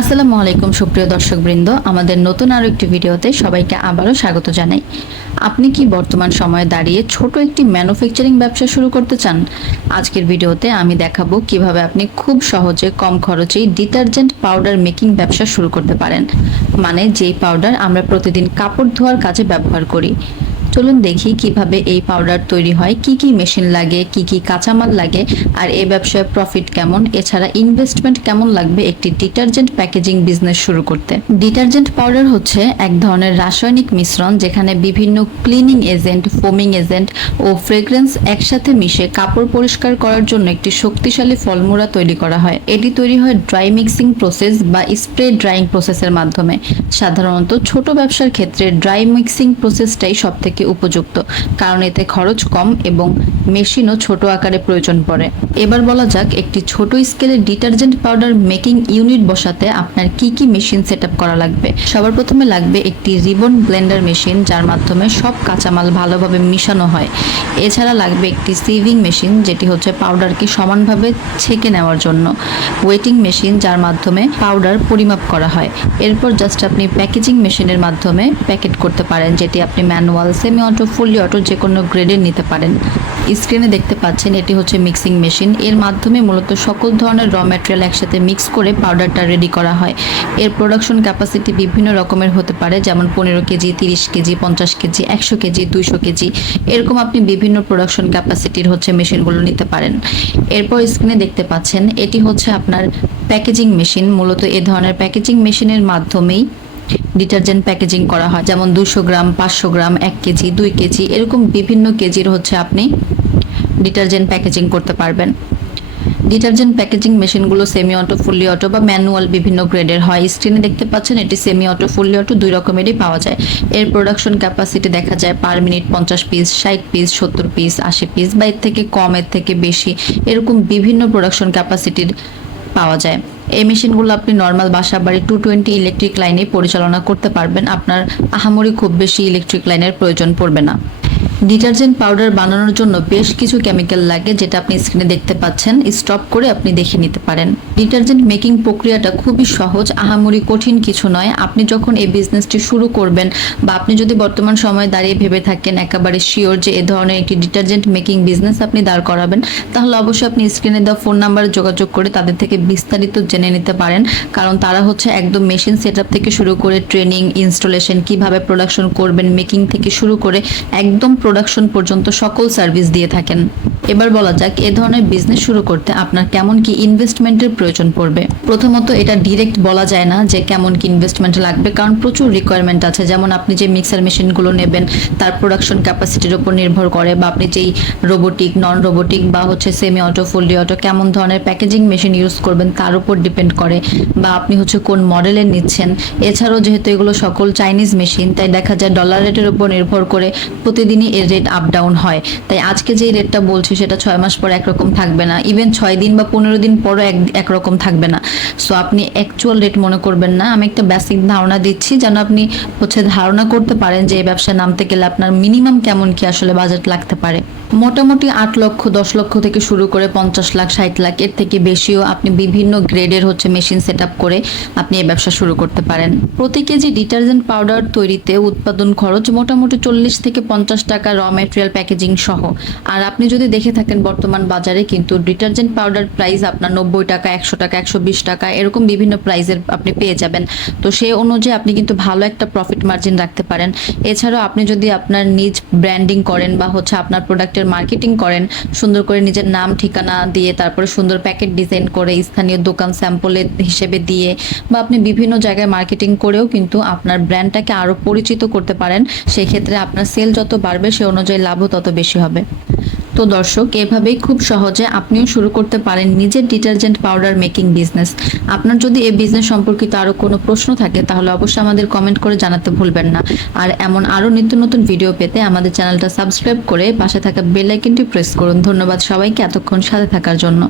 আসসালামু আলাইকুম, সুপ্রিয় দর্শকবৃন্দ। আমাদের নতুন আরও একটি ভিডিওতে সবাইকে আবারও স্বাগত জানাই। আপনি কি বর্তমান সময়ে দাঁড়িয়ে ছোট একটি ম্যানুফ্যাকচারিং ব্যবসা শুরু করতে চান? আজকের ভিডিওতে আমি দেখাবো কীভাবে আপনি খুব সহজে কম খরচেই ডিটারজেন্ট পাউডার মেকিং ব্যবসা শুরু করতে পারেন। মানে যেই পাউডার আমরা প্রতিদিন কাপড় ধোয়ার কাজে ব্যবহার করি। চলুন দেখি কীভাবে এই পাউডার তৈরি হয়, কি কি মেশিন লাগে, কি কি কাঁচামাল লাগে, আর এই ব্যবসায় প্রফিট কেমন? এছাড়া ইনভেস্টমেন্ট কেমন লাগবে একটি ডিটারজেন্ট প্যাকেজিং বিজনেস শুরু করতে? ডিটারজেন্ট পাউডার হচ্ছে এক ধরনের রাসায়নিক মিশ্রণ যেখানে বিভিন্ন ক্লিনিং এজেন্ট ফোমিং এজেন্ট ও ফ্রেগ্রেন্স একসাথে মিশে কাপড় পরিষ্কার করার জন্য একটি শক্তিশালী ফলমুড়া তৈরি করা হয়। এটি তৈরি হয় ড্রাই মিক্সিং প্রসেস বা স্প্রে ড্রাইং প্রসেসের মাধ্যমে। সাধারণত ছোট ব্যবসার ক্ষেত্রে ড্রাই মিক্সিং প্রসেসটাই সব থেকে উপযুক্ত, কারণ এতে খরচ কম এবং মেশিনও ছোট আকারে প্রয়োজন পড়ে। এবার বলা যাক একটি ছোট স্কেলে ডিটারজেন্ট পাউডার মেকিং ইউনিট বসাতে আপনার কি কি মেশিন সেট করা লাগবে। সবার প্রথমে লাগবে একটি রিবন ব্লেন্ডার মেশিন, যার মাধ্যমে সব কাঁচামাল ভালোভাবে মিশানো হয়। এছাড়া লাগবে একটি সিভিং মেশিন, যেটি হচ্ছে পাউডারকে সমানভাবে ছেঁকে নেওয়ার জন্য। ওয়েটিং মেশিন, যার মাধ্যমে পাউডার পরিমাপ করা হয়। এরপর জাস্ট আপনি প্যাকেজিং মেশিনের মাধ্যমে প্যাকেট করতে পারেন, যেটি আপনি manual semi auto fully auto যে কোনো গ্রেডের নিতে পারেন। স্ক্রিনে দেখতে পাচ্ছেন, এটি হচ্ছে মিক্সিং মেশিন এর মাধ্যমে মূলত সকল ধরনের র ম্যাটেরিয়াল একসাথে মিক্স করে পাউডারটা রেডি করা হয়। এর প্রোডাকশন ক্যাপাসিটি বিভিন্ন রকমের হতে পারে, যেমন পনেরো কেজি, তিরিশ কেজি, পঞ্চাশ কেজি, একশো কেজি, দুইশো কেজি। এরকম আপনি বিভিন্ন প্রোডাকশন ক্যাপাসিটির হচ্ছে মেশিনগুলো নিতে পারেন। এরপর স্ক্রিনে দেখতে পাচ্ছেন, এটি হচ্ছে আপনার প্যাকেজিং মেশিন মূলত এ ধরনের প্যাকেজিং মেশিনের মাধ্যমেই ডিটারজেন্ট প্যাকেজিং করা হয়। যেমন দুশো গ্রাম, পাঁচশো গ্রাম, এক কেজি, দুই কেজি, এরকম বিভিন্ন কেজির হচ্ছে আপনি ডিটারজেন্ট প্যাকেজিং করতে পারবেন। ডিটারজেন্ট প্যাকেজিং মেশিনগুলো সেমি অটো ফুললি অটো বা ম্যানুয়াল বিভিন্ন গ্রেডের হয়। স্ক্রিনে দেখতে পাচ্ছেন, এটি সেমি অটো ফুললি অটো দুই রকমেরই পাওয়া যায়। এর প্রোডাকশন ক্যাপাসিটি দেখা যায় পার মিনিট পঞ্চাশ পিস ষাট পিস সত্তর পিস আশি পিস বা এর থেকে কম, এর থেকে বেশি, এরকম বিভিন্ন প্রোডাকশন ক্যাপাসিটির পাওয়া যায়। এই মেশিনগুলো আপনি নর্মাল বাসা বাড়ি টু টোয়েন্টি ইলেকট্রিক লাইনে পরিচালনা করতে পারবেন। আপনার আহামরি খুব বেশি ইলেকট্রিক লাইনের প্রয়োজন পড়বে না। ডিটারজেন্ট পাউডার বানানোর জন্য বেশ কিছু কেমিক্যাল লাগে যেটা আপনি স্ক্রিনে দেখতে পাচ্ছেন। স্টপ করে আপনি দেখে নিতে পারেন। ডিটারজেন্ট মেকিং প্রক্রিয়াটা খুবই সহজ, আহামরি কঠিন কিছু নয়। আপনি যখন এই বিজনেসটি শুরু করবেন বা আপনি যদি বর্তমান সময়ে দাঁড়িয়ে ভেবে থাকেন, একেবারে শিওর যে এ ধরনের একটি ডিটারজেন্ট মেকিং বিজনেস আপনি দাঁড় করাবেন, তাহলে অবশ্যই আপনি স্ক্রিনে দেওয়া ফোন নাম্বারে যোগাযোগ করে তাদের থেকে বিস্তারিত জেনে নিতে পারেন। কারণ তারা হচ্ছে একদম মেশিন সেট থেকে শুরু করে ট্রেনিং, ইনস্টলেশন, কীভাবে প্রোডাকশন করবেন, মেকিং থেকে শুরু করে একদম প্রোডাকশন পর্যন্ত সকল সার্ভিস দিয়ে থাকেন। এবার বলা যাক, এ ধরনের বিজনেস শুরু করতে আপনার কেমন কি ইনভেস্টমেন্টের প্রয়োজন পড়বে। প্রথমত এটা ডিরেক্ট বলা যায় না যে কেমন কি ইনভেস্টমেন্ট লাগবে, কারণ প্রচুর রিকোয়ারমেন্ট আছে। যেমন আপনি যে মিক্সার মেশিনগুলো নেবেন, তার প্রোডাকশন ক্যাপাসিটির উপর নির্ভর করে, বা আপনি যেই রোবোটিক নন রোবোটিক বা হচ্ছে সেমি অটো ফুললি অটো কেমন ধরনের প্যাকেজিং মেশিন ইউজ করবেন, তার উপর ডিপেন্ড করে, বা আপনি হচ্ছে কোন মডেলের নিচ্ছেন। এছাড়াও যেহেতু এগুলো সকল চাইনিজ মেশিন তাই দেখা যায় ডলার রেটের উপর নির্ভর করে প্রতিদিনই এর রেট আপ ডাউন হয়। তাই আজকে যে রেটটা বলছি, সেটা ছয় মাস পর একরকম থাকবে না। ইভেন ছয় দিন বা পনেরো দিন পরও এক, একরকম থাকবে না। সো আপনি অ্যাকচুয়াল রেট মনে করবেন না। আমি একটা বেসিক ধারণা দিচ্ছি, যেন আপনি হচ্ছে ধারণা করতে পারেন যে এই ব্যবসায় নামতে গেলে আপনার মিনিমাম কেমন কি আসলে বাজেট লাগতে পারে। মোটামুটি আট লক্ষ, দশ লক্ষ থেকে শুরু করে পঞ্চাশ লাখ, ষাট লাখ, এর থেকে বেশিও আপনি বিভিন্ন গ্রেডের হচ্ছে মেশিন সেট করে আপনি এই ব্যবসা শুরু করতে পারেন। প্রতি কেজি ডিটারজেন্ট পাউডার তৈরিতে উৎপাদন খরচ মোটামুটি চল্লিশ থেকে পঞ্চাশ টাকা র মেটেরিয়াল প্যাকেজিং সহ। আর আপনি যদি দেখে থাকেন বর্তমান বাজারে কিন্তু ডিটারজেন্ট পাউডার প্রাইস আপনার নব্বই টাকা, একশো টাকা, একশো বিশ টাকা, এরকম বিভিন্ন প্রাইসের আপনি পেয়ে যাবেন। তো সেই অনুযায়ী আপনি কিন্তু ভালো একটা প্রফিট মার্জিন রাখতে পারেন। এছাড়াও আপনি যদি আপনার নিজ ব্র্যান্ডিং করেন বা হচ্ছে আপনার প্রোডাক্টের মার্কেটিং করেন, সুন্দর করে নিজের নাম, ঠিকানা দিয়ে তারপরে সুন্দর প্যাকেট ডিজাইন করে স্থানীয় দোকান স্যাম্পলের হিসেবে দিয়ে বা আপনি বিভিন্ন জায়গায় মার্কেটিং করেও কিন্তু আপনার ব্র্যান্ডটাকে আরও পরিচিত করতে পারেন। সেক্ষেত্রে আপনার সেল যত বাড়বে সে অনুযায়ী লাভও তত বেশি হবে। তো দর্শক, এভাবেই খুব সহজে আপনিও শুরু করতে পারেন নিজের ডিটারজেন্ট পাউডার মেকিং বিজনেস। আপনার যদি এই বিজনেস সম্পর্কিত আরও কোনো প্রশ্ন থাকে, তাহলে অবশ্যই আমাদের কমেন্ট করে জানাতে ভুলবেন না। আর এমন আরও নিত্য নতুন ভিডিও পেতে আমাদের চ্যানেলটা সাবস্ক্রাইব করে পাশে থাকা বেল আইকনটি প্রেস করুন। ধন্যবাদ সবাইকে, এতক্ষণ সাথে থাকার জন্য।